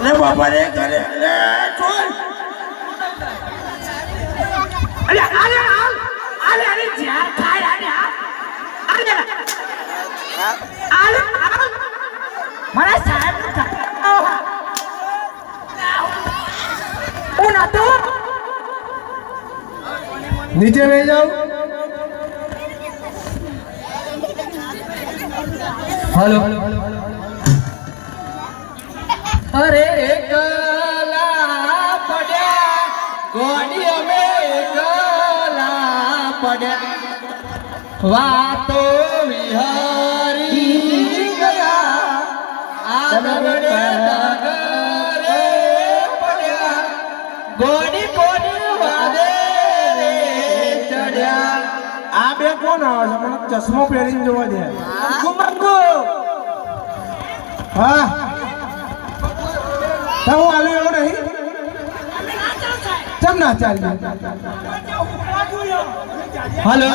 અરે બાપા રે ઘરે. અરે કોણ અરે અરે, હાલ. અરે અરે, જ્યાં થાય, અરે, હાલ. અરે અરે. મારા સાહેબ હું. નીચે લઈ જાઓ. હલો. અરે વાતો વિહારી ગયા આગળ પડ્યા ગોડી કોની વાદે રે ચડ્યા. આ બે કોણ આવે છે? મને ચશ્મો પહેરીને જોવા દે. હા. ચમ ના હલો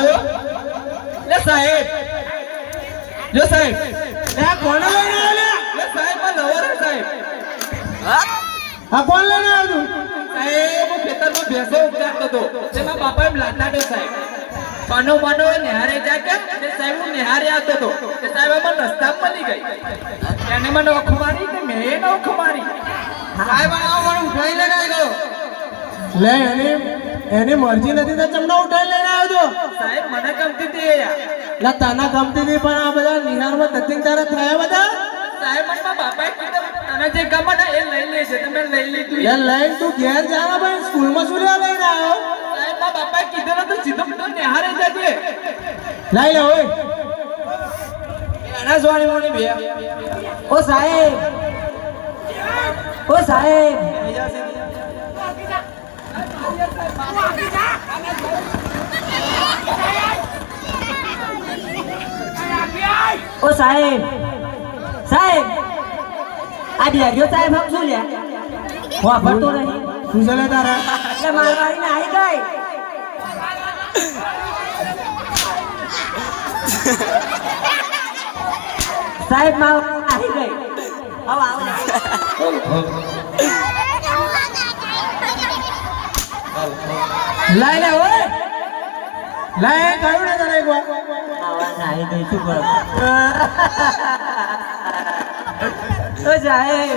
લે સાહેબ. લે સાહેબ. એ કોણ લઈને આવ્યો લે? સાહેબમાં લવર સાહેબ. હા? કોણ લઈને આવ્યું સાહેબ, હું ખેતરમાં ભેંસો ઉપચાર હતો. તેમાં બાપા એમ લાટાડો સાહેબ. પાનો પાનો નિહારે જા કે સાહેબ હું નિહારે આવતો હતો. કે સાહેબ મને રસ્તામાં મળી ગઈ. એને મને ઓખ મારી કે મેં એને ઓખ મારી? સાહેબ, આ મને ઉઠાઈ લઈને આવ્યો લે એની એની મરજી નથી તો ચમડા ઉઠાઈ લઈને આવ્યો છો સાહેબ મને ગમતી હતી યાર. તને ગમતી હતી પણ આ બધા નિહારમાં તતિંગ તારા થયા બધા? સાહેબ મને બાપા કીધું તને જે ગમે ને એ લઈ લેજે તમે લઈ લીધું એ લઈને તું ઘેર જાના ભાઈ સ્કૂલમાં શું લેવા લઈને આવ્યો? સાહેબ મારા બાપા કીધું ને તું સીધો સીધો નિહારે જજે. લઈ લે ઓય. એના જોવાની મોની બે. ઓ સાહેબ. ઓ સાહેબ. ઓ સાહેબ સાહેબ આ બિહારીઓ સાહેબ હમ શું લ્યા? વાપરતો નહીં. શું ચાલે તારા? એટલે મારવાડીને આવી ગઈ. સાહેબમાં આવી ગઈ. હવે આવો. લઈ લે ઓય. લઈ કહ્યું ને તને એકવાર આવા આવી ગઈ શું કરું ઓ જાય.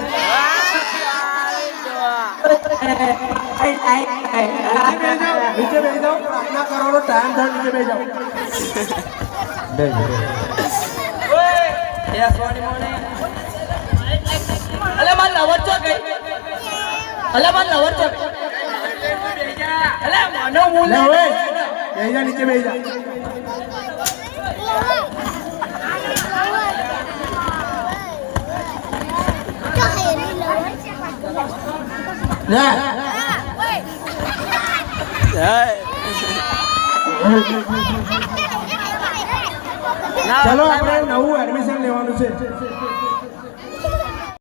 નીચે બેસી જાઓ પ્રાર્થના કરવાનો ટાઈમ થાય નીચે બેસી જાઓ અલે માર લવર ચો ગઈ. અલે માર લવર ચો અલે મનો હું લે ઓય બેસી જા નીચે બેસી જા લે ચલો આપણે નવું એડમિશન લેવાનું છે